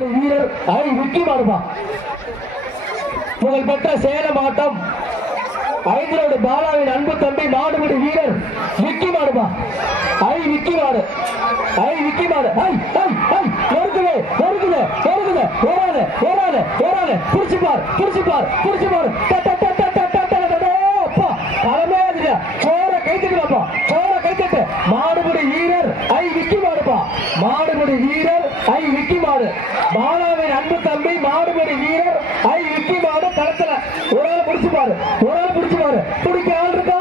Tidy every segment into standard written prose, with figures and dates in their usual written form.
வீரர் ஐ விக்கி மாடுபா. புகழ்பெற்ற சேலம் மாவட்டம் 5 ரோடு பாலாவின் அன்பு தம்பி மாடுபடி வீரர் விக்கி மாடுபா. ஐ விக்கி மாடு, ஐ விக்கி மாடு. ஐ ஐ ஐ நொறுக்குது நொறுக்குது நொறுக்குது. ஓராளு ஓராளு ஓராளு புடிச்சுப்பார் புடிச்சுப்பார் புடிச்சுப்பார். அப்பா தலைமையா சோர கைத்துட்டுப்பா, சோர கைத்துட்டு. மாடுபடி வீரர் ஐ விக்கி மாடுப்பா. மாடுபடி வீரர் ஐ விக்கி மாடு. பாலாவின் அன்பு தம்பி மாடுபடி வீரர் ஐ விக்கி மாடு. களத்துல ஒரு ஆள் புடிச்சுப்பாரு, ஒரு ஆள் புடிச்சுப்பாரு. துடிக்க ஆள் இருக்கா?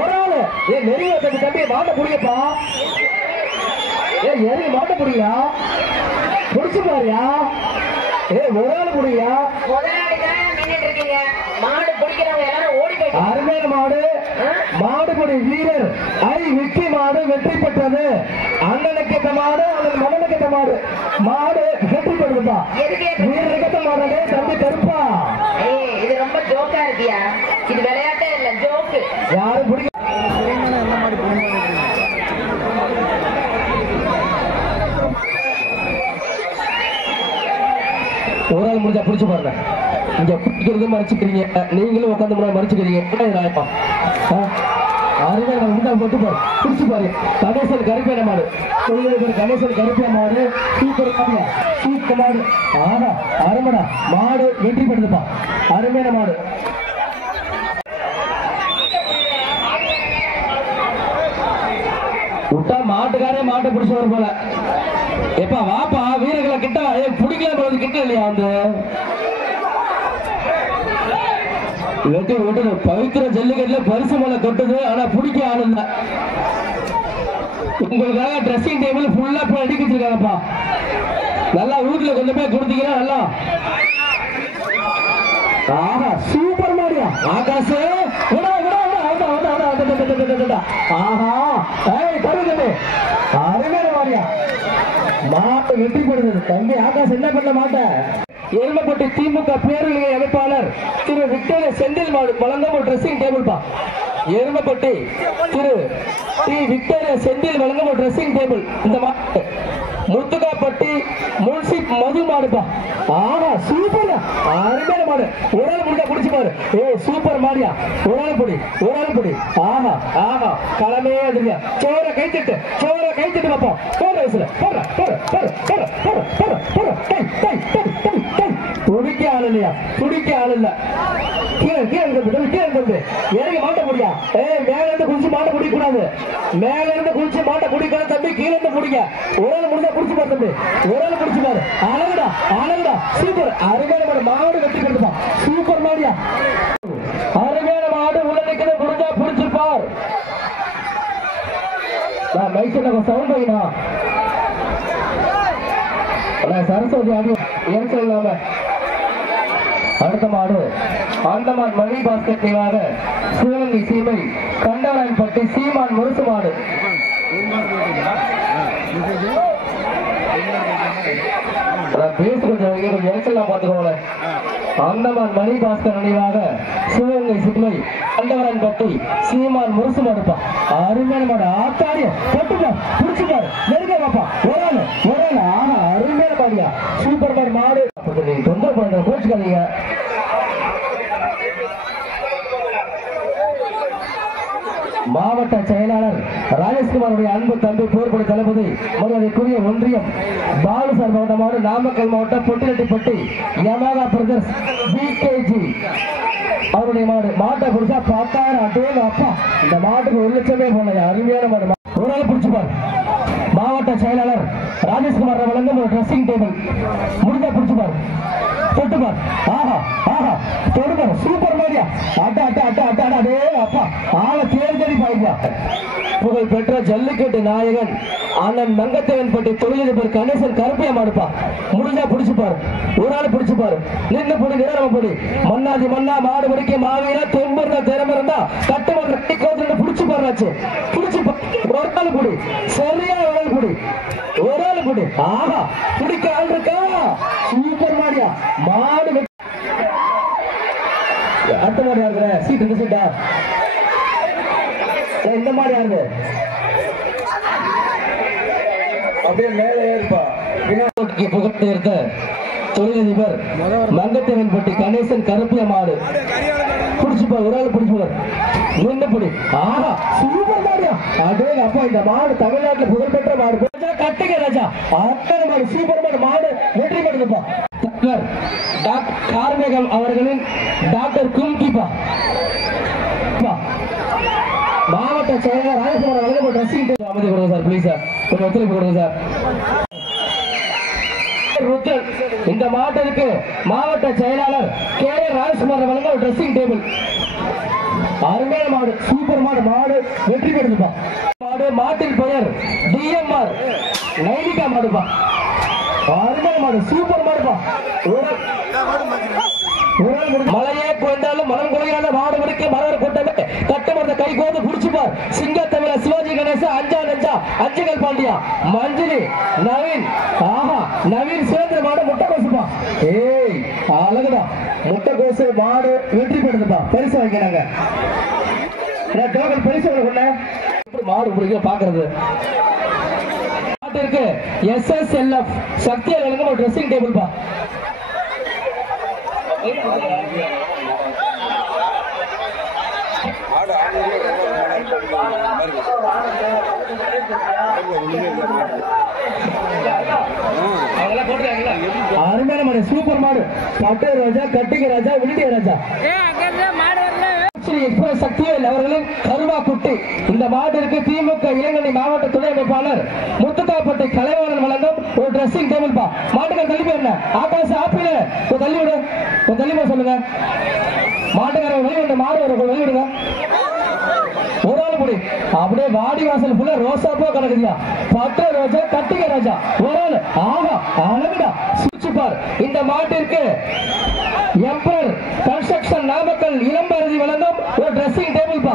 ஒரு ஆளு நெறிய தம்பி மாட்ட புடியப்பா. எரி மாட்ட புடியா? புடிச்சு பாருயா. ஒரு ஆள் புடியா? அருமையான மாடு. மாடுபடி வீரர் ஐ விக்கி மாடு வெற்றி பெற்றது. அண்ணனுக்கு ஏற்ற மாடு, அண்ணன் மகனுக்கு ஏற்ற மாடு. மாடு வெற்றி பெறுதுப்பா. வீரருக்கு ஏற்ற மாடு தம்பி கருப்பா. இது ரொம்ப ஜோக்கா இருக்கியா? இது விளையாட்டே இல்ல, ஜோக்கு. யாரும் பிடிக்க ஒரு ஆள் முடிஞ்சா பிடிச்சு பாருங்க. இங்க பிடிக்கிறது மறைச்சுக்கிறீங்க, நீங்களும் உட்காந்து முன்னாடி மறைச்சுக்கிறீங்க. அருமையான முடிஞ்சா போட்டு பாரு, பிடிச்சு பாரு. கணேசன் கருப்பேன மாடு, கணேசன் கருப்பேன மாடு. சூப்பர் மாடியா, சூப்பர் மாடு. ஆஹா அருமடா மாடு வெற்றி பெறுதுப்பா. அருமையான மாடு. விட்டா மாட்டுக்காரே மாட்டை பிடிச்சு வரும் போல. எப்பா வாப்பா வீரர்களை கிட்ட பிடிக்கல போது கிட்ட இல்லையா? வந்து வெட்டி விட்டுது. பவித்திர ஜல்லிக்கட்டுல பரிசு மலை கொட்டுது, ஆனா பிடிக்க ஆள் இல்ல. உங்களுக்காக ட்ரெஸ்ஸிங் டேபிள் ஃபுல்லா போய் அடிக்க வச்சிருக்காங்கப்பா. நல்லா வீட்டுல கொண்டு போய் கொடுத்தீங்கன்னா நல்லா. ஆஹா சூப்பர் மாடியா ஆகாசு. ஆஹா கருது அருமையான மாடியா. மாட்டை வெற்றி பெறுது தம்பி ஆகாஷ். என்ன பண்ண மாட்டேன். எருமப்பட்டி திமுக பேரணியை அமைப்பாளர் திரு விக்டோரியா செந்தில் மாடு வழங்கும் ஒரு ட்ரெஸ்ஸிங் டேபிள் பா. எருமப்பட்டி திரு டி விக்டோரியா செந்தில் வழங்கும் ஒரு ட்ரெஸ்ஸிங் டேபிள். இந்த மாடு முத்துக்காப்பட்டி முன்சிப் மது மாடுப்பா. ஆஹா சூப்பர் அருமையான மாடு. ஒரு ஆள் முடிஞ்சா குடிச்சு பாரு. சூப்பர் மாடியா. ஒரு ஆள் பொடி, ஒரு ஆள் பொடி. ஆஹா ஆஹா களமே வந்துருக்கா. சோர கைத்திட்டு, சோர கைத்திட்டு பாப்போம். போற வயசுல போற போற போற போற போற போற போற. துடிக்க ஆள் இல்லையா? துடிக்க ஆள் இல்ல. கீழே கீழே கீழே இருந்து இறங்கி மாட்ட முடியா? மேல இருந்து குடிச்சு மாட்ட குடிக்க கூடாது. மேல இருந்து குடிச்சு மாட்ட குடிக்காத தம்பி. கீழே இருந்து குடிக்க. ஒரு ஆள் முடிஞ்சா குடிச்சு பாரு தம்பி. ஒரு ஆள் குடிச்சு பாரு. அழகுடா அழகுடா சூப்பர் அருமையான மாடு. மாடு வெட்டி கொடுப்பா. சூப்பர் மாடியா. அருமையான மாடு. உள்ள நிக்கிறது முடிஞ்சா புடிச்சிருப்பார். நான் மைசூர் சவுண்ட் வைனா சரஸ்வதி ஆடி ஏற்கனவே இல்லாம. அடுத்த மாடு அந்தமான் மணி பாஸ்கெட் நிவாக சிவகங்கை சீமை கண்டவராயன்பட்டி சீமான் முருசு மாடு. பேசு கொஞ்சம் இறைச்சலாம் பார்த்துக்கோங்களேன். அந்தமான் மணி பாஸ்கர் நினைவாக சிவகங்கை சீமை கண்டவராயன்பட்டி சீமான் முருசு மாடுப்பா. அருமையான மாடு. ஆத்தாரியம் தொட்டுப்பா புடிச்சுப்பாரு. நெருங்க பாப்பா. ஒரு ஆளு ஒரு ஆளு. ஆனா அருமையான மாடியா. சூப்பர் மாடு. மாடு தொந்தரவு பண்ற கோச்சுக்காதீங்க. மாவட்ட செயலாளர் ராஜேஷ்குமாருடைய அன்பு தம்பி போர்படை தளபதி மரியாதைக்குரிய ஒன்றியம் பாலு சார் மாவட்டமான நாமக்கல் மாவட்டம் பொட்டிரெட்டிப்பட்டி யமாகா பிரதர்ஸ் பிகேஜி அவருடைய மாடு. மாட்டை பிடிச்சா 10,000 அட்டோல். அப்பா இந்த மாட்டுக்கு 1 லட்சமே போனது. அருமையான மாடு. ஒரு நாள் பிடிச்சுப்பார். மாவட்ட செயலாளர் ராஜேஷ்குமார் வழங்கும் ஒரு ட்ரெஸ்ஸிங் டேபிள். முடிஞ்சா பிடிச்சுப்பார். தொட்டுப்பார். ஆஹா ஆஹா தொடுப்பார். சூப்பர் மாடியா. அட்ட அட்ட அட்ட அட்ட அடே அப்பா ஆளை தேர்ந்தெடி பாய்ப்பா. புகழ் பெற்ற ஜல்லிக்கட்டு நாயகன் அண்ணன் மங்கத்தேவன்பட்டி தொழிலதிபர் கணேசன் கருப்பையா மாடுப்பா. முடிஞ்சா பிடிச்சுப்பாரு. ஒரு ஆள் பிடிச்சுப்பாரு. நின்று பொடி நிறம பொடி. மன்னாதி மன்னா மாடு பிடிக்க மாவீரா தெம்பு இருந்தா திறமை இருந்தா கட்டுமன்ற கோத்துல பிடிச்சு பாருச்சு. பிடிச்சு ஒரு ஆள் பொடி. சரியா ஒரு ஆள் பொடி. ஒரு ஆள் பொடி. ஆஹா பிடிக்க ஆள் இருக்கா. சூப்பர் மாடியா. மாடு அடுத்த மாடு யாரு? சீட் இந்த சீட்டா? இந்த மாடு யாரு? அப்படியே மேல ஏறுப்பா. மாட்டுக்கு புகழ் சேர்த்த தொழிலதிபர் மங்கத்தேவன்பட்டி கணேசன் கருப்பிய மாடு புடிச்சுப்பா ஒரு ஆள் புடிச்சுப்பார் நின்றுபடி ஆஹா சூப்பர் மாடியா அதே அப்பா இந்த மாடு தமிழ்நாட்டுல புகழ்பெற்ற மாடு கட்டுங்க ராஜா அத்தனை மாடு சூப்பர் மாடு மாடு வெற்றி பெறுதுப்பா டாக்டர் கார்மேகம் அவர்களின் டாக்டர் கும்கிப்பா மாவட்ட செயலர் ராஜகுமார் அவர்கள் ட்ரெஸ்ஸிங் அமைதி கொடுங்க சார் ப்ளீஸ் சார் கொஞ்சம் ஒத்துழைப்பு கொடுங்க சார் இந்த மாட்டிற்கு மாவட்ட செயலாளர் கே ராஜகுமார் அவர்கள் ட்ரெஸ்ஸிங் டேபிள் அருமையான மாடு சூப்பர் மாடு மாடு வெற்றி பெறுதுப்பா மாடு மாட்டின் பெயர் டிஎம்ஆர் நைனிகா மாடுப்பா அருமையான மாடு சூப்பர் மாடுப்பா மலையே குறைந்தாலும் மனம் குறையாத மாடு முடிக்க மலர் கூட்டமே கட்டுமரத்தை கை கோந்து புடிச்சுப்பார் சிங்கத்தமிழ சிவாஜி கணேச அஞ்சா நஞ்சா அஞ்சுகள் பாண்டியா மஞ்சளி நவீன் ஆஹா நவீன் சுரேந்திர மாடு முட்டை கோசுப்பா ஏய் அழகுதான் முட்டை கோசு மாடு வெற்றி பெறுதுப்பா பரிசு வாங்கினாங்க பரிசு மாடு பிடிக்க பாக்குறது மாட்டிற்கு SSLF சக்தி ஒரு ட்ரெஸ்ஸிங் டேபிள் பா அருமையான மாடு சூப்பர் மாடு பட்டு ராஜா கட்டிக ராஜா விழுதிய ராஜா எக்ஸ்பிரஸ் சக்திவேல் அவர்களின் கருவா குட்டி இந்த மாட்டிற்கு திமுக இளைஞரணி மாவட்ட துணை அமைப்பாளர் முத்துக்காப்பட்டி கலைவாணன் வழங்கும் ஒரு ட்ரெஸ்ஸிங் டேபிள் பா மாட்டுக்கார தள்ளி போயிருந்த ஆகாச ஆப்பில தள்ளி விடு தள்ளி போ சொல்லுங்க மாட்டுக்கார வெளியிட மாடு வெளியிடுங்க ஒரு ஆள் புடி அப்படியே வாடி வாசல் ஃபுல்லா ரோசாப்போ கிடக்குதியா பட்டு ரோஜா கட்டிக ராஜா ஒரு ஆள் ஆஹா அழகுடா சுச்சுப்பார் இந்த மாட்டிற்கு எம்பரர் கன்ஸ்ட்ரக்ஷன் நாமக்கல் இளம்பரதி வழங்கும் ஒரு ட்ரெஸ்ஸிங் டேபிள் பா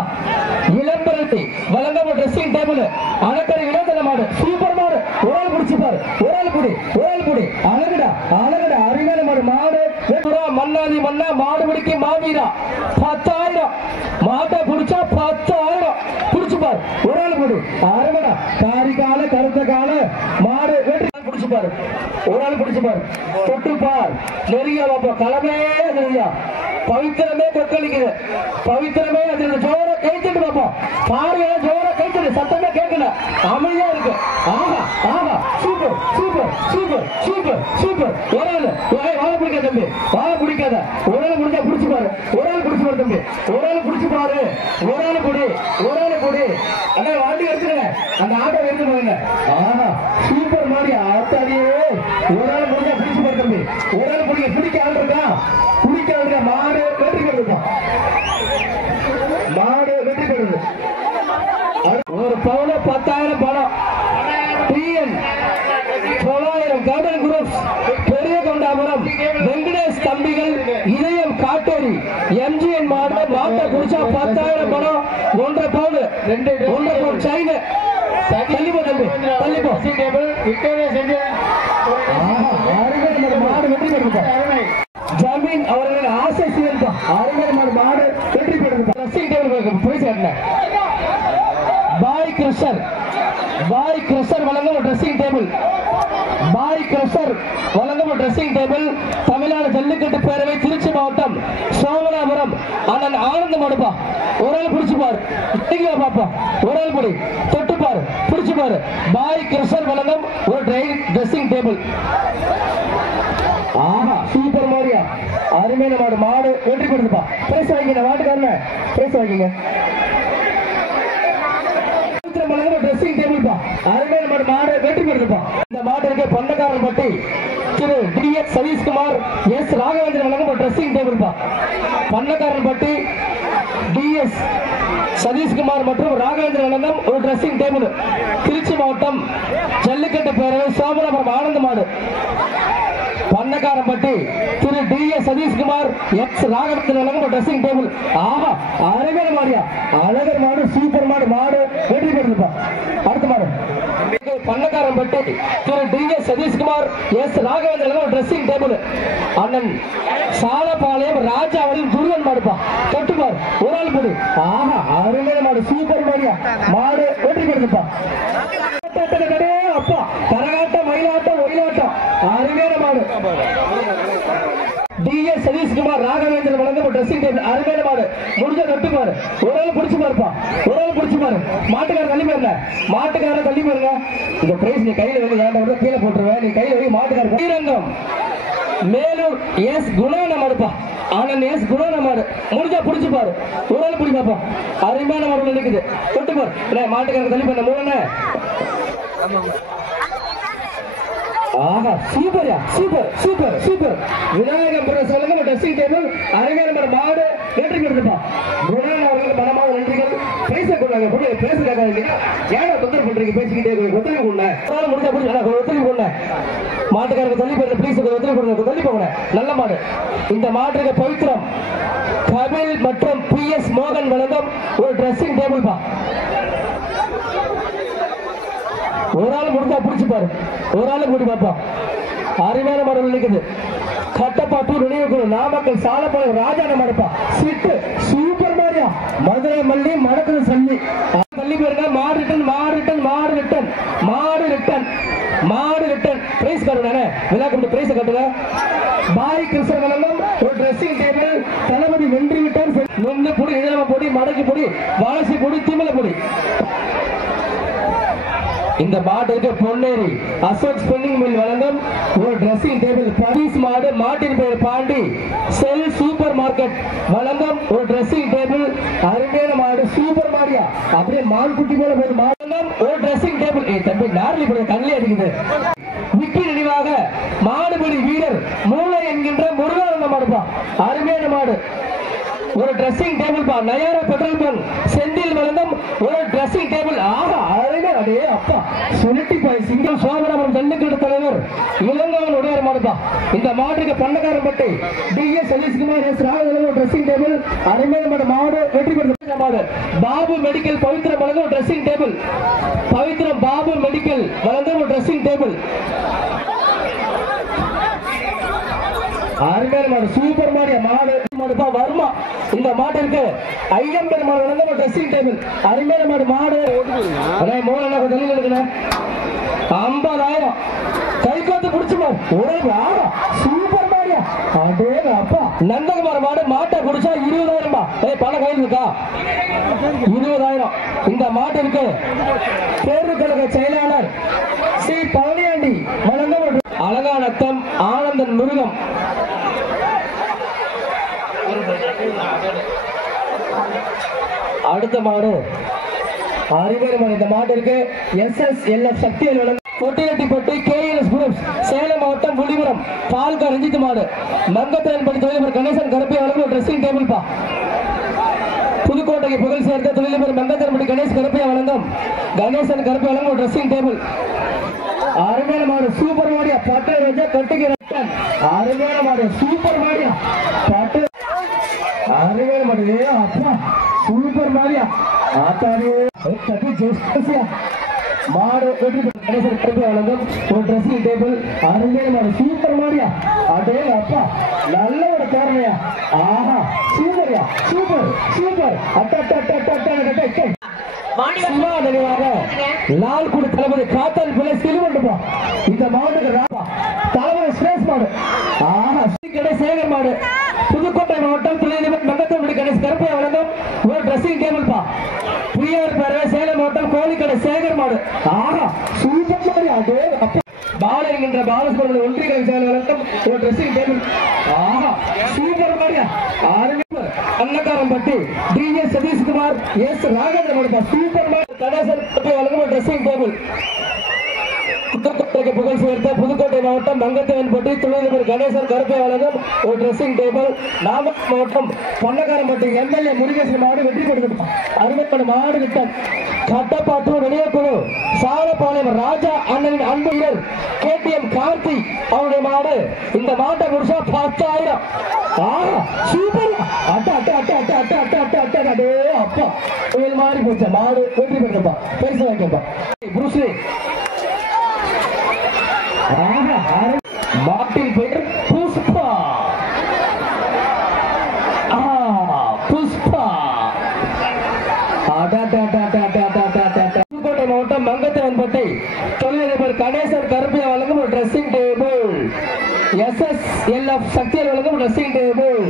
இளம்பரதி வழங்கும் ஒரு ட்ரெஸ்ஸிங் டேபிள் அணக்கரை இளந்தன மாடு சூப்பர் மாடு ஒரு ஆள் பிடிச்சுப்பாரு ஒரு ஆள் புடி அழகுடா அழகுடா அருமையான மாடு மாடு மன்னாதி மன்னா மாடு பிடிக்க மாவீரா 10,000 மாட்டை பிடிச்சா 10,000 பிடிச்சுப்பாரு ஒரு ஆள் புடி அருமைடா காரிகால கருத்த கால மாடு வெற்றி பிடிச்சுப்பாரு ஒரு ஆள் பிடிச்சுப்பாரு தொட்டுப்பார் நெருங்கிய பாப்பா களமே நெருங்கியா பவித்திரமே கொக்களிக்குது பவித்திரமே அது ஜோர கைத்திட்டு பாப்போம் பாருங்க ஜோர கைத்திட்டு சத்தமே கேட்கல அமைதியா இருக்கு ஆஹா ஆஹா super super super super super ஒரு ஆள் வாழ பிடிக்காத தம்பி வாழ பிடிக்காத ஒரு ஆள் பிடிச்சா பிடிச்சு பாரு ஒரு ஆள் பிடிச்சு பாரு தம்பி ஒரு ஆள் பிடிச்சு பாரு ஒரு ஆள் கொடி அண்ணா வாட்டி எடுத்துருங்க அந்த ஆட்டோ எடுத்து போங்க ஆஹா சூப்பர் மாடி ஆத்தாடியே ஒரு ஆள் முடிஞ்சா பிடிச்சு பாரு தம்பி ஒரு ஆள் பிடிக்க ஆள் இருக்கா மாடு வெற்றி பெறுது மாடு வெற்றி பெறுது ஒரு பவுன 10,000 பணம் TN 900 கார்டன் குரூப்ஸ் பெரிய கொண்டாபுரம் வெங்கடேஷ் தம்பிகள் இதயம் காட்டேரி MGN மாடு மாட்டை குடிச்சா 10,000 பணம் 1.5 பவுன் 1.5 பவுன் சைன் தள்ளிப்போ தம்பி தள்ளிப்போ மாடு வெற்றி பெறுது ஜமீன் அவர்களின் ஆசை சிவன் அருமையான மாடு வெற்றி பெறுது பாய் கிருஷ்ணர் வழங்கும் ட்ரெஸ்ஸிங் டேபிள் பாய் கிருஷ்ணர் வழங்கும் ட்ரெஸ்ஸிங் டேபிள் தமிழ்நாடு ஜல்லிக்கட்டு பேரவை திருச்சி மாவட்டம் சோமனாபுரம் அண்ணன் ஆனந்த மடுப்பா ஒரு ஆள் பிடிச்சுப்பாரு பாப்பா ஒரு ஆள் படி தொட்டுப்பாரு பிடிச்சுப்பாரு பாய் கிருஷ்ணர் வழங்கும் ஒரு ட்ரெஸ்ஸிங் டேபிள் ஆஹா சூப்பர் மாரியா அருமையான மாடு மாடு வெற்றி பெறுதுப்பா பிரைஸ் வாங்கிங்க மாட்டுக்காரன பிரைஸ் வாங்கிங்க ட்ரெஸ்ஸிங் டேபிள் பா அருமையான மாடு மாடு வெற்றி பெறுதுப்பா இந்த மாட்டிற்கு பொன்னக்காரன்பட்டி திரு DX சதீஷ்குமார் S ராகவேந்திரன் வழங்கும் ட்ரெஸ்ஸிங் டேபிள் பா பொன்னக்காரன்பட்டி DS சதீஷ்குமார் மற்றும் ராகவேந்திரன் வழங்கும் ஒரு ட்ரெஸ்ஸிங் டேபிள் திருச்சி மாவட்டம் ஜல்லிக்கட்டு பேரவை சோமனாபுரம் ஆனந்த மாடு பண்ணக்காரம்பட்டி திரு DS சதீஷ்குமார் X ராகவேந்திரன் வழங்கும் ட்ரெஸ்ஸிங் டேபிள் ஆஹா அழகர் மாடியா அழகர் மாடு சூப்பர் மாடு மாடு வெற்றி பெறுதுப்பா அடுத்த மாடு பண்ணக்காரம்பட்டி திரு DS சதீஷ்குமார் S ராகவேந்திரன் வழங்கும் ட்ரெஸ்ஸிங் டேபிள் அண்ணன் சாலபாளையம் ராஜாவளின் துருவன் மாடுப்பா தொட்டுப்பார் ஒரு ஆள் போடு ஆஹா அருமையான மாடு சூப்பர் மாடியா மாடு வெற்றி பெறுதுப்பா அப்பா கரகாட்டம் மயிலாட்டம் ஒயிலாட்டம் சதீஷ்குமார் ராகவேந்திரன் வழங்கும் ட்ரெஸ்ஸிங் டேபிள் அருமையான மாடு. முடிஞ்ச தொட்டு பாரு, ஒரு ஆள் பிடிச்சு பாருப்பா, ஒரு ஆள் பிடிச்சு பாரு. மாட்டுக்காரன் தள்ளி பாருங்க, மாட்டுக்காரன் தள்ளி பாருங்க. இந்த பிரைஸ் நீ கையில வந்து ஏன்டா கீழே போட்டுருவேன், நீ கையில போய் மாட்டுக்காரன். ஸ்ரீரங்கம் மேலூர் எஸ் குணான மாடுப்பா, ஆனந்த் எஸ் குணான மாடு. முடிஞ்சா பிடிச்சு பாரு, ஒரு ஆள் பிடி பாப்பா. அருமையான மாடு இருக்குது, தொட்டு பாரு. மாட்டுக்காரன் தள்ளி பாருங்க மூணு. ஆஹா சூப்பர்யா, சூப்பர் சூப்பர் சூப்பர். விநாயகர் சொல்லுங்க ட்ரெஸ்ஸிங் டேபிள் அருமையான மாடு. வெற்றி பெறுதுப்பா குணான அவர்களுக்கு மனமாக நன்றிகள். பேச கொண்டாங்க பேசுறாங்க, ஏன்னா தொந்தரவு பண்றீங்க, பேசிக்கிட்டே ஒத்துழைப்பு கொண்ட முடிஞ்சா பிடிச்சா ஒத்துழைப்பு கொண்ட. மாட்டுக்காரங்க தள்ளி போடுற பிளீஸ் ஒத்துழைப்பு தள்ளி போங்க. நல்ல மாடு. இந்த மாட்டுக்கு பவித்ரம் கபில் மற்றும் PS மோகன் வழங்கும் ஒரு ட்ரெஸ்ஸிங் டேபிள் பா. ஒரு ஆள் முடிஞ்சா பிடிச்சு பாரு, ஒரு ஆளு முடி பாப்பா. அருமையான மாடல் இருக்குது. கட்டப்பாட்டூர் நினைவு நாமக்கல் சாலப்பாளையம் ராஜான மாடுப்பா. சிட்டு சூப்பர் மாரியா. மதுரை மல்லி மடக்குது சல்லி. தள்ளி போயிருங்க. மாடு ரிட்டன் மாடு ரிட்டன் மாடு ரிட்டன் மாடு ரிட்டன் மாடு ரிட்டன். பிரைஸ் கட்டுங்க, விழா கொண்டு பிரைஸ் கட்டுங்க. பாய் கிருஷ்ணன் வழங்கும் ஒரு ட்ரெஸ்ஸிங் டேபிள். தளபதி வென்றி விட்டார். நொந்து பொடி, இதழம பொடி, மடக்கி பொடி, வாழசி பொடி, திமில பொடி. இந்த மாட்டுக்கு பொன்னேரி அசோக் ஸ்பின்னிங் மில் வழங்கும் ஒரு ட்ரெஸ்ஸிங் டேபிள். பரிஸ் மாடு, மாட்டின் பெயர் பாண்டி செல் சூப்பர் மார்க்கெட் வழங்கும் ஒரு ட்ரெஸ்ஸிங் டேபிள். அருமையான மாடு, சூப்பர் மாடியா, அப்படியே மான் குட்டி போல போய் மாடுங்கும் ஒரு ட்ரெஸ்ஸிங் டேபிள். தம்பி நார்லி போய் கண்ணே அடிக்குது. விக்கி நினைவாக மாடுபடி வீரர் மூளை என்கின்ற முருகானந்த மாடுப்பா. அருமையான மாடு. ஒரு ட்ரெஸ்ஸிங் டேபிள் பா. நயாரா பெட்ரோல் பங்க் செந்தில் வழங்கும் ஒரு ட்ரெஸ்ஸிங் டேபிள். ஆஹா அருமை. அடே அப்பா சுனிட்டி பாய் சிங்கம் சோமராமன் ஜல்லிக்கட்டு தலைவர் இளங்கவன் உடையார் மாடுப்பா. இந்த மாட்டுக்கு Pannakkaranpatti DS Satishkumar S Raghavan dressing table. அருமையான மாடு. மாடு வெற்றி பெற்ற மாடு. பாபு மெடிக்கல் பவித்ரம் வழங்கும் ட்ரெஸ்ஸிங் டேபிள். பவித்ரம் பாபு மெடிக்கல் வழங்கும் ஒரு ட்ரெஸ்ஸிங் டேபிள். அருமையான மாடு, சூப்பர் மாடியா. மாடு மாடுப்பா வர்மா. இந்த மாட்டிற்கு ஐயம்பர் மாடு வழங்க ட்ரெஸ்ஸிங் டேபிள். அருமையான மாடு. மாடு மூணு தள்ளி எடுக்கணும். 50,000 கை காத்து குடிச்சு மாடு. சூப்பர் மாடியா. அதே அப்பா நந்தகுமார் மாடு. மாட்டை குடிச்சா 20,000 பணம் கையில் இருக்கா? 20,000. இந்த மாட்டிற்கு தேர்வு கழக செயலாளர் சி பழனியாண்டி வழங்க அலங்காநத்தம் ஆனந்தன் முருகம். அடுத்த மாடு அருமையான மாடு. இந்த மாட்டிற்கு SSLF சக்திவேல் வழங்கும் கொட்டிரெட்டிப்பட்டி KLS குரூப்ஸ் சேலம் மாவட்டம் புலிபுரம் பால்கா ரஞ்சித் மாடு. மங்கத்திரன்பட்டி தொழிலதிபர் கணேசன் கருப்பை வழங்கும் ட்ரெஸ்ஸிங் டேபிள் பா. புதுக்கோட்டைக்கு புகழ் சேர்ந்த தொழிலதிபர் மங்கத்திரன்பட்டி கணேஷ் கருப்பை வழங்கும் கணேசன் கருப்பை வழங்கும் ட்ரெஸ்ஸிங் டேபிள். அருமையான மாடு, சூப்பர் மாடியா. பட்டு வச்சா கட்டுக்கு ரட்டன். அருமையான மாடு, சூப்பர் மாடியா. பட்டு அருமையான மாடு. அப்பா சூப்பர் மாடியா. ஆத்தாரு கட்டி ஜோசியா. மாடு வெற்றி கணேசன் கருப்பை வழங்கும் ஒரு ட்ரெஸ்ஸிங் டேபிள். அருமையான மாடு, சூப்பர் மாடியா. அதே அப்பா நல்ல ஒரு காரணையா. ஆஹா சூப்பர்யா, சூப்பர் சூப்பர். அட்ட லால்குடி தளபதி காத்தல் பிள்ளை சிலுவண்டுப்பா. இந்த மாவட்டத்துக்கு தளபதி ஸ்ரேஷ் மாடு. ஆஹா கடை சேகர் மாடு. புதுக்கோட்டை மாவட்டம் தொழிலதிபர் மங்கத்தம்படி கணேஷ் கருப்பை வழங்கும் ஒரு ட்ரெஸ்ஸிங் டேபிள் பா. புரியார் பேர சேலம் மாவட்டம் கோழிக்கடை சேகர் மாடு. ஆஹா சூப்பர் மாடு. அதே அப்பா பாலர் என்கின்ற பாலசுப்ரமணிய ஒன்றிய செயலர் வழங்கும் ஒரு ட்ரெஸ்ஸிங் டேபிள். ஆஹா சூப்பர் மாடியா. Annakaranpatti DS Satishkumar S Raghavendra super மாடு. கணேசன் வழங்கும் ஒரு ட்ரெஸ்ஸிங் டேபிள். புதுக்கோட்டைக்கு புகழ் சேர்த்த புதுக்கோட்டை மாவட்டம் மங்கத்தவன்பட்டி தொழிலதிபர் கணேசன் கருப்பை வழங்கும் ஒரு ட்ரெஸ்ஸிங் டேபிள். நாமக்கல் மாவட்டம் பொன்னக்காரன்பட்டி MLA முருகேசன் மாடு வெற்றி பெற்றது. அருமையான மாடு விட்டன். கட்டப்பாட்டூர் நினைவுக்குழு சாலப்பாளையம் ராஜா அண்ணனின் அன்பு வீரர் KTM கார்த்தி அவருடைய மாடு. இந்த மாட்டை முடிச்சா 10,000. ஆஹா சூப்பர். அட்ட அட்ட அட்ட அட்ட அட்ட அட்ட அட்ட அட்ட அடே அப்பா புயல் மாறி போச்சா. மாடு வெற்றி பெற்றப்பா. பரிசு வாங்கிக்கப்பா. புருஸ்லி. மாட்டின் பெயர் புஷ்பா. புஷ்பா. புதுக்கோட்டை மாவட்டம் மங்கத்தவன்பட்டி தொழிலதிபர் கணேசன் கருப்பையா வழங்கும் ஒரு ட்ரெஸ்ஸிங் டேபிள். SSLF சக்திவேல் வழங்கும் ட்ரெஸ்ஸிங் டேபிள்.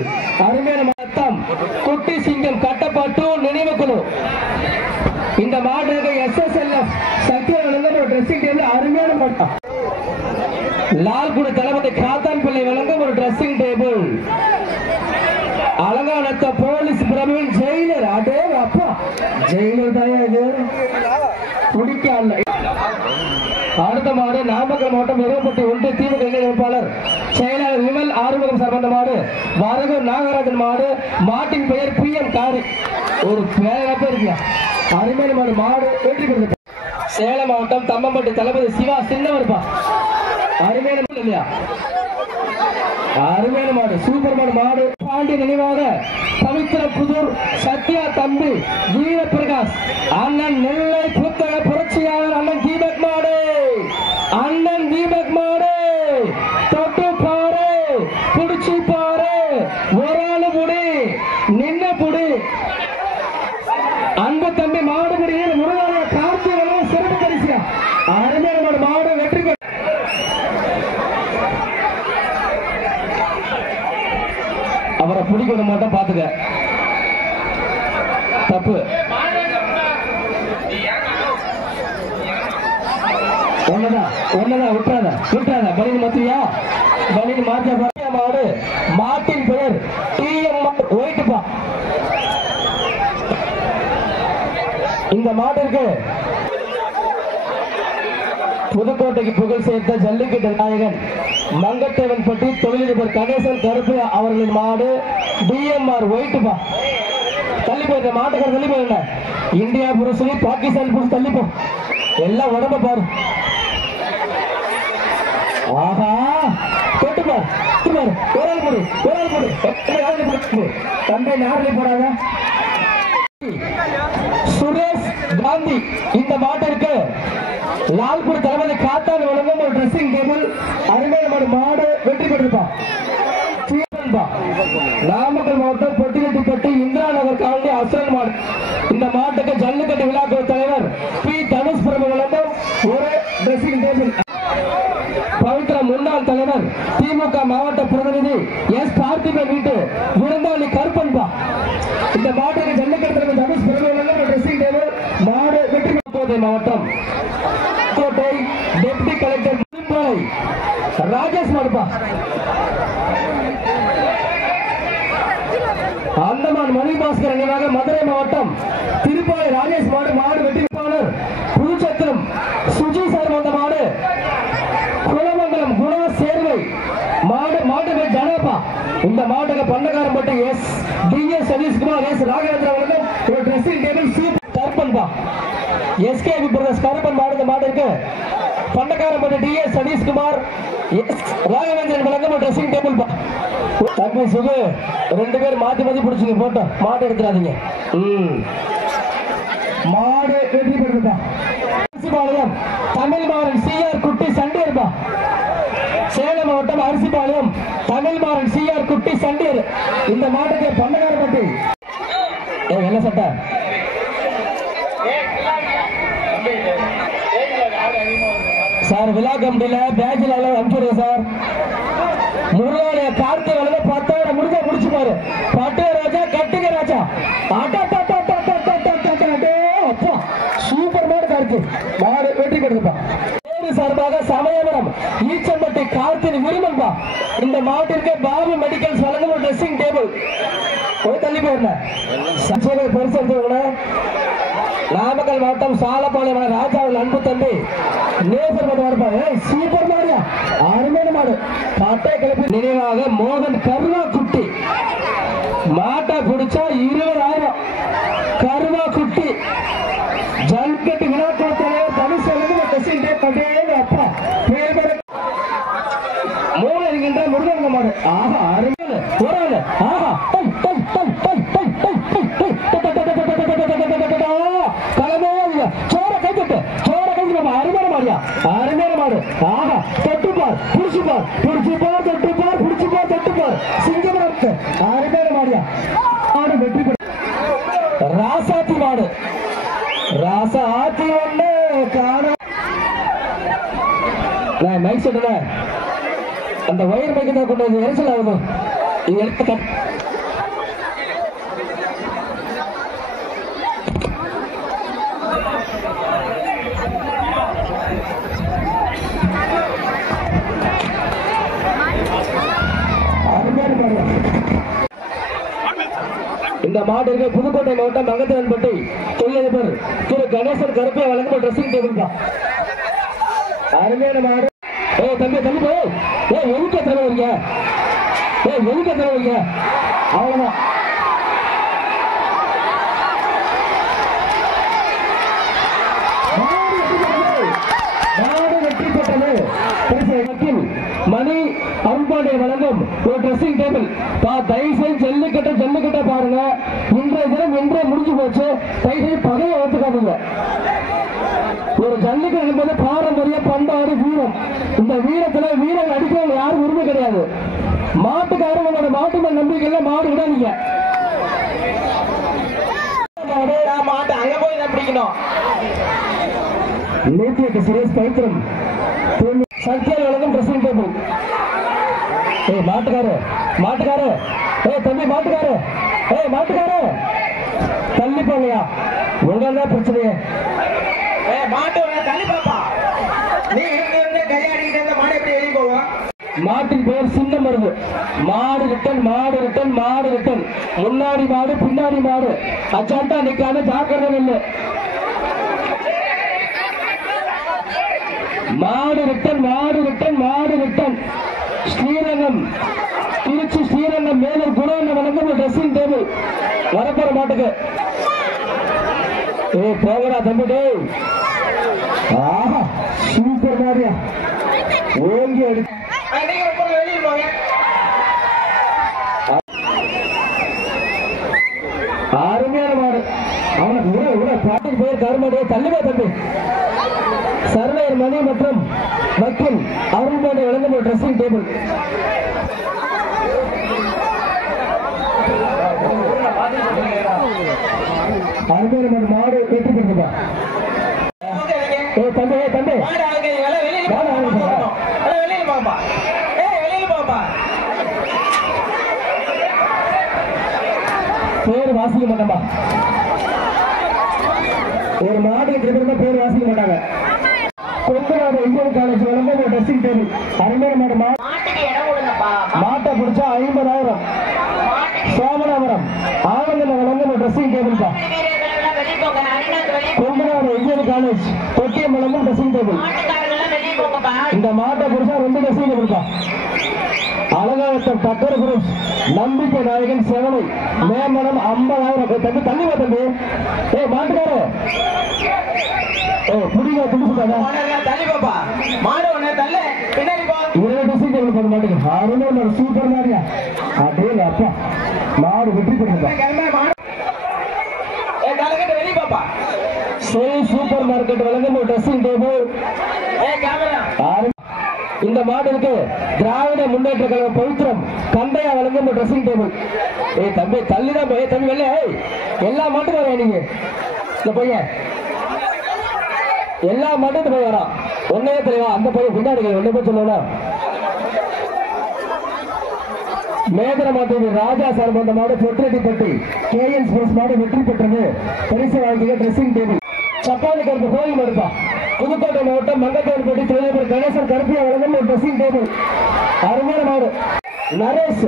அருமையான மாட்டம் குட்டி சிங்கம் கட்டப்பாட்டு நினைவு குழு. இந்த மாட்டுக்கு SSLF சக்தியா வழங்கும் ஒரு ட்ரெஸ்ஸிங் டேபிள். அருமையான மாட்டம் லால்குடி தளபதி காத்தான் பிள்ளை வழங்கும் ஒரு ட்ரெஸ்ஸிங் டேபிள். அலங்காநத்த போலீஸ் பிரபுவின் ஜெயிலர். அதே அப்பா ஜெயிலர் தான் இது குடிக்கல. அடுத்த மாடு நாமக்கல் மாவட்டம் எருவப்பட்டி ஒன்றிய திமுக வேட்பாளர் செயலாளர் விமல் ஆறுமுகம் சார்ந்த மாடு வரகூர் நாகராஜன் மாடு. மாட்டின் பெயர் PM காரி. ஒரு பேரப்ப இருக்கியா அருமையான மாடு. மாடு வெற்றி பெற்றது. சேலம் மாவட்டம் தம்மம்பட்டி தளபதி சிவா சின்னவர்பா. அருமையான இல்லையா அருமையான மாடு சூப்பர் மாடு. மாடு பாண்டி நினைவாக பவித்திர புதூர் சத்யா தம்பி வீர பிரகாஷ் அண்ணன் நெல்லை புத்தக புரட்சியாளர் அண்ணன் தீபக் மாடு. அண்ணன் தீபக் மாடு தொட்டு பாரு புடிச்சு பாரு ஒரு ஆளு புடி நின்ன புடி. அன்பு தம்பி மாடுபடியில் முருகாலய கார்த்திகை சிறப்பு பரிசு. அருமையான மாடு. மாடு வெற்றி பெற்ற அவரை பிடிக்க மாட்டோம் பாத்துக்க. தப்பு ஒன்னதான் விட்டுறாத பலின் மத்தியா பலின் மாற்ற மாடு. மாட்டின் பெயர் TMR ஒயிட்டுப்பா. இந்த மாட்டிற்கு புதுக்கோட்டைக்கு புகழ் சேர்த்த ஜல்லிக்கட்டு நாயகன் மங்கத்தேவன்பட்டி தொழிலதிபர் கணேசன் கருப்பு அவர்களின் மாடு DMR ஒயிட்டுப்பா. தள்ளி போயிருந்த மாட்டுக்கார தள்ளி போயிருந்த இந்தியா புருஷனி பாகிஸ்தான் புருஷ் தள்ளி போ. எல்லாம் உடம்ப பாரு. ஆஹா தொட்டு பாரு ஒரு ஆள் போடு தம்பி நாரிலே போறாங்க. சுரேஷ் காந்தி இந்த மாட்டிற்கு லால்குடி தளபதி காத்தான் வழங்கும் ஒரு ட்ரெஸ்ஸிங் டேபிள். அருமையான மாடு. மாடு வெற்றி பெற்றிருப்பா. நாமக்கல் மாவட்டம் பொட்டிரெட்டிப்பட்டி இந்திரா நகர் காலனி அசல் மாடு. இந்த மாட்டுக்கு ஜல்லிக்கட்டு விழாக்குழு தலைவர் P தனுஷ் பிரபு வழங்கும் ஒரு ட்ரெஸ்ஸிங் டேபிள். பவித்ரா முன்னாள் தலைவர் திமுக மாவட்ட பிரதிநிதி S பார்த்திபன் வீட்டு விருந்தாளி கருப்பன்பா. இந்த மாட்டுக்கு ஜல்லிக்கட்டு தலைவர் தனுஷ் பிரபு வழங்கும் ஒரு ட்ரெஸ்ஸிங் டேபிள். மாடு வெற்றி பெற்ற மாவட்டம் கோட்டை டெப்டி கலெக்டர் ராஜேஷ் மாடுப்பா. அந்தமான் மணிபாஸ்கர் நினைவாக மதுரை மாவட்டம் திருப்பாலை ராஜேஷ் மாடு. மாடு வெற்றிப்பாளர் புதுச்சத்திரம் சுஜி சார் வந்த மாடு. குலமங்கலம் குணா சேர்வை மாடு. மாட்டு பேர் ஜனப்பா. இந்த மாட்டுக்கு பண்டக்காரம்பட்டி DS சதீஷ்குமார் S ராகவேந்திரா அவர்களும் ஒரு ட்ரெஸ்ஸிங் டேபிள் சூப் கருப்பன்பா. SKB பிரதர்ஸ் கருப்பன் மாடு. இந்த மாட்டுக்கு பண்டக்காரம்பட்டி DS சதீஷ்குமார் S ராகவேந்திரன் வழங்கும் ஒரு ட்ரெஸ்ஸிங் டேபிள் பா. தம்பி சுகு ரெண்டு பேர் மாத்தி பிடிச்சிங்க போட்டோம். மாடு எடுத்துறாதீங்க. மாடு வெற்றி பெறுப்பா. அரிசிபாளையம் தமிழ்மாறன் CR குட்டி சண்டியர்பா. சேலம் மாவட்டம் அரிசிபாளையம் தமிழ்மாறன் CR குட்டி சண்டியர். இந்த மாட்டுக்கு பண்டகாரப்பட்டி என்ன சட்டை சார் விழா கமிட்டியில பேட்ஜில் அனுப்பிடுங்க சார். முருகாலய கார்த்திகை வளர்ந்து 10,000 முடிச்சு பாரு. பட்டு ராஜா கட்டுங்க ராஜா. அப்பா சூப்பர் மாடு கார்த்தி. மாடு வெற்றி பெறுப்பா. சார்பாக சமயபுரம் ஈச்சம்பட்டி கார்த்தின் விரும்பா. இந்த மாட்டிற்கு பாபு மெடிக்கல்ஸ் வழங்கும் ஒரு ட்ரெஸ்ஸிங் டேபிள். போய் தள்ளி போயிருந்தேன் பரிசு. நாமக்கல் மாவட்டம் சாலப்பாளையம் ராஜாவில் அன்பு தம்பி நேசர் மாடு. சூப்பர் மாடியா அருமையான மாடு. பட்டை கிளப்பி நினைவாக மோகன் கருவா குட்டி. மாட்டை பிடிச்சா 20,000. கருவா குட்டி ஜல்லிக்கட்டு விழாக்குழு தலைவர் தனுஷ் அப்பா மூணு இருக்கின்ற முருகன் மாடு. ஆஹா அருமையான ஒரு ஆஹா அருமையான மாடு. ஆஹா தொட்டுப்பார் புடிச்சுப்பார் தொட்டுப்பார் புடிச்சுப்பார் சிங்கமரத்து அருமையான மாடியா. மாடு வெற்றி பெற்ற ராசாத்தி மாடு. ராசாத்தி ஒண்ணு காண மைக் சொல்றேன். அந்த வயிறு மைக்கு தான் கொண்டு வந்து எரிச்சல் ஆகுது. இது எடுத்து இந்த மாட்டிற்கு புதுக்கோட்டை மாவட்டம் மங்கத்தவன்பட்டி தொழிலதிபர் திரு கணேசன் கருப்பையா வழங்கும் ட்ரெஸ்ஸிங் டேபிள் தான். அருமையான மாடு. தம்பி தம்பி எதுக்கு எத்தனை வரீங்க? எதுக்கு எத்தனை வரீங்க? அவ்வளவுதான். வெற்றி பெற்றது. மணி அருள்பாண்டிய வழங்கும் ஒரு ட்ரெஸ்ஸிங் டேபிள். தயவுசெய்து ஜல்லிக்கட்டை பாருங்க. இன்றைய தினம் இன்றே முடிஞ்சு போச்சு. தயவுசெய்து பகையை ஓட்டுக்காதீங்க. ஒரு ஜல்லிக்கட்டு என்பது பாரம்பரிய பண்பாடு வீரம். இந்த வீரத்துல வீரன் அடிக்க யாரும் உரிமை கிடையாது. மாட்டுக்காரன் உங்களோட மாட்டு மேல் நம்பிக்கையில மாடு விடாதீங்க. மாட்டு அங்க போய் தான் பிடிக்கணும். நேத்தியக்கு சுரேஷ் பவித்ரம் சத்யால் வழங்கும் ட்ரெஸ்ஸிங் டேபிள். மாட்டுக்காரு தம்பி மாட்டுக்காரு தள்ளி போங்கயா. உங்கதான் பிரச்சனையே. மாட்டின் பெயர் சின்ன மருது. மாடு ரிட்டன் முன்னாடி மாடு பின்னாடி மாடு அச்சாட்டா நிக்காத ஜாக்கிரதை இல்லை. மாடு ரிட்டன் ஸ்ரீரங்கம் திருச்சி ஸ்ரீரங்கம் மேலூர் குணவன வழங்கும் ட்ரெஸ்ஸிங் டேபிள் வரப்போற மாட்டுக்கு. போகடா தம்பி. ஆஹா சூப்பர் மாதிரியா ஓங்கி அடி. அருமையான மாடு. அவனுக்கு பாட்டின் பெயர் கருமாடியை தள்ளுவே தம்பி. சர்வேயர் மணி மற்றும் வக்கீல் அருள்பாண்டி வழங்கும் ட்ரெஸ்ஸிங் டேபிள். அருமையான மாடு வெற்றி பெற்றதா? தம்பி பேர் வாசிக்க மாட்டோம்பா. ஒரு மாடு பேர் வாசிக்க மாட்டாங்க. கொங்குநாடு இந்தியன் காலேஜ் வழங்கும் ட்ரெஸ்ஸிங் டேபிள். அருமையான மாட்டை பிடிச்சா 50,000. சோமநாதபுரம் ஆனந்தில் வழங்கும் ட்ரெஸ்ஸிங் டேபிள் தான். கொங்குநாடு இந்தியன் காலேஜ் தொட்டியம் வழங்கும் ட்ரெஸ்ஸிங் டேபிள். இந்த மாட்டை பிடிச்சா 2 ட்ரெஸ்ஸிங் டேபிள் தான். அழகாவட்டம் டக்கர் குரூப் நம்பிக்கை நாயகன் செவனை மேமனம் 50,000. தம்பி தள்ளிவா தம்பி. மாட்டுக்காரு புடிங்க துடிச்சுட்டாங்க. சூப்பர் மாதிரியா அதே அப்பா மாடு வெற்றி பெற்ற சூப்பர் மார்க்கெட் வழங்கும் ட்ரெஸ்ஸிங் டேபிள். இந்த மாடலுக்கு திராவிட முன்னேற்ற கழக பவித்ரம் கந்தையா வழங்கும் ட்ரெஸ்ஸிங் டேபிள். தம்பி தள்ளிதான் தம்பி வெள்ள எல்லா மாட்டும் வர நீங்க. இந்த பையன் எல்லா மாட்டும் போய் வரான். ஒன்னையே தெரியவா அந்த பையன் பின்னாடி ஒன்னே போய் சொல்லணும். மேதன மாட்டு ராஜா சார்பந்த மாடு பொற்றடிப்பட்டி கேஎன் ஸ்போர்ட்ஸ் மாடு வெற்றி பெற்றது. பரிசு வாங்கிய ட்ரெஸ்ஸிங் டேபிள். சப்பாத்தி கருப்பு கோயில் மறுப்பா புதுக்கோட்டை மாவட்டம் மங்கத்தவன்பட்டி தொழிலதிபர் கணேசன் கருப்பையா வழங்கும் ட்ரெஸ்ஸிங் டேபிள். அருமையான மாடு நரேஷ்.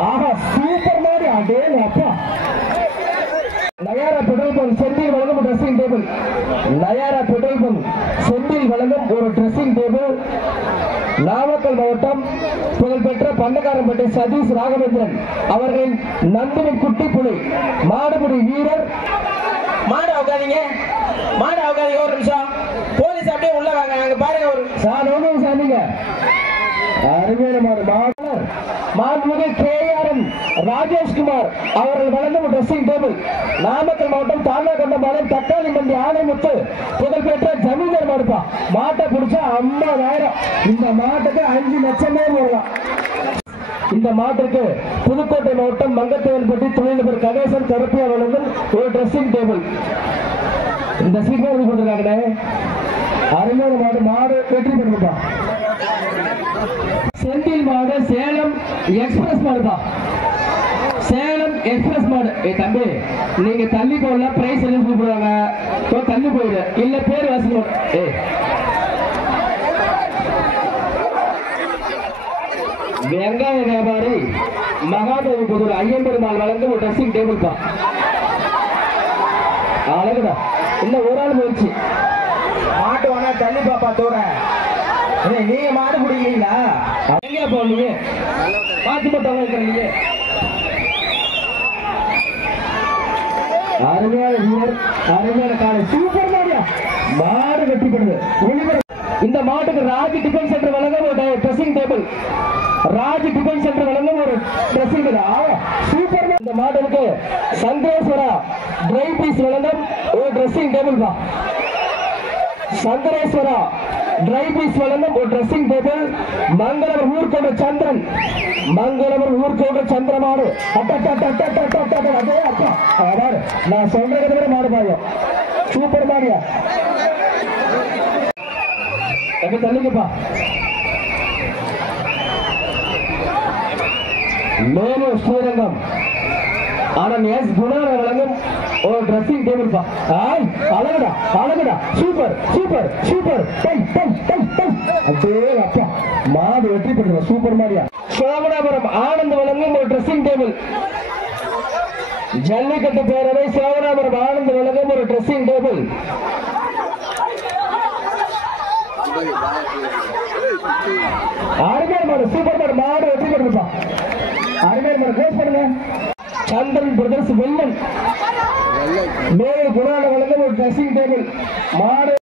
ஆஹா சூப்பர் மாடு அதே அப்பா. நயாரா பெட்ரோல் பங்க் செந்தில் வழங்கும் dressing table. Nayara petrol bunk Senthil வழங்கும் ஒரு ட்ரெஸ்ஸிங் டேபிள். நாமக்கல் மாவட்டம் புகழ்பெற்ற பண்டக்காரம்பட்டி சதீஷ் ராகவேந்திரன் அவர்களின் நந்தினி குட்டி புலி மாடுபடி வீரர். மாடு அவுக்காதீங்க ஒரு நிமிஷம். போலீஸ் அப்படியே உள்ள வாங்க. அங்க பாருங்க ஒரு சாமிங்க. அருமையான மாண்புமிகு கேஆர்என் ராஜேஷ்குமார் அவர்கள் வழங்கும் ட்ரெஸ்ஸிங் டேபிள். நாமக்கல் மாவட்டம் தாண்டாகொண்டபாளையம் தக்காளி மண்டி ஆணைமுத்து புகழ்பெற்ற ஜமீன்தார் மாடுப்பா. மாட்டை பிடிச்சா 50,000. இந்த மாட்டுக்கு 5 லட்சமே வரலாம். இந்த மாட்டிற்கு புதுக்கோட்டை மாவட்டம் மங்கத்தவன்பட்டி தொழிலதிபர் கணேசன் கருப்பையா வழங்கும் ஒரு ட்ரெஸ்ஸிங் டேபிள். இந்த சீட் கொடுத்துருக்காங்க. அருமையான மாடு வெற்றி பெறுப்பா. செந்தில் மாடு சேலம் எக்ஸ்பிரஸ் மாடுதான். சேலம் எக்ஸ்பிரஸ் மாடு. தம்பி நீங்க தள்ளி போடல பிரைஸ் எழுதி போடுவாங்க. தள்ளி போயிடு இல்ல பேர் வாசிக்க. வெங்காய வியாபாரி மகாதேவி புதூர் ஐயம்பெருமாள் வழங்கும் ஒரு ட்ரெஸ்ஸிங் டேபிள் பா. அழகுடா. இன்னும் ஒரு ஆள் முயற்சி. மாட்டு வேணா தள்ளி பாப்பா தோற. நீங்க மாடு பிடிக்கிறீங்களா? எங்க போனீங்க? மாட்டு மட்டும் இருக்கிறீங்க. அருமையான வீரர், அருமையான காலை. சூப்பர் மாடியா. மாடு வெற்றி பெறுது. இந்த மாட்டுக்கு ராஜ் டிஃபென்ஸ் சென்டர் வழங்கும் ஒரு dressing table. Raj defence centre வழங்கும் ஒரு ட்ரெஸ்ஸிங் டேபிள். சூப்பர். இந்த மாட்டுக்கு சங்கரேஸ்வரா ட்ரை பீஸ் வழங்கும் ஒரு ட்ரெஸ்ஸிங் டேபிள் தான். சங்கரேஸ்வரா ட்ரை பீஸ் வழங்கும் ஒரு ட்ரெஸ்ஸிங் டேபிள். மங்களவர் ஊர்கோட சந்திரன், மங்களவர் ஊர்கோட சந்திரமாடு. அதே அப்பா அதாவது நான் சொல்றதை விட மாடு பாயம். சூப்பர் மாடியா. எப்படி தள்ளிக்கப்பா. மேலும் ஸ்ரீரங்கம் ஆனந்த் எஸ் குணால வழங்கும் ஒரு ட்ரெஸ்ஸிங் டேபிள் பா. அழகுடா அழகுடா. Super super super. அதே அப்பா மாடு வெற்றி பெற்ற சூப்பர் மாடியா. சோமனாபுரம் ஆனந்த் வழங்கும் ஒரு ட்ரெஸ்ஸிங் டேபிள். ஜல்லிக்கட்டு பேரவை சோமனாபுரம் ஆனந்த் வழங்கும் ஒரு ட்ரெஸ்ஸிங் டேபிள். அருமையான மாடு. சூப்பர் மாடு. மாடு வெற்றி பெற்றா. அருமையான மாடு. க்ளோஸ் பண்ணுங்க. சந்திரன் பிரதர்ஸ் வெள்ளன் மேலே குணால வழங்கும் ஒரு ட்ரெஸ்ஸிங் டேபிள். மாடு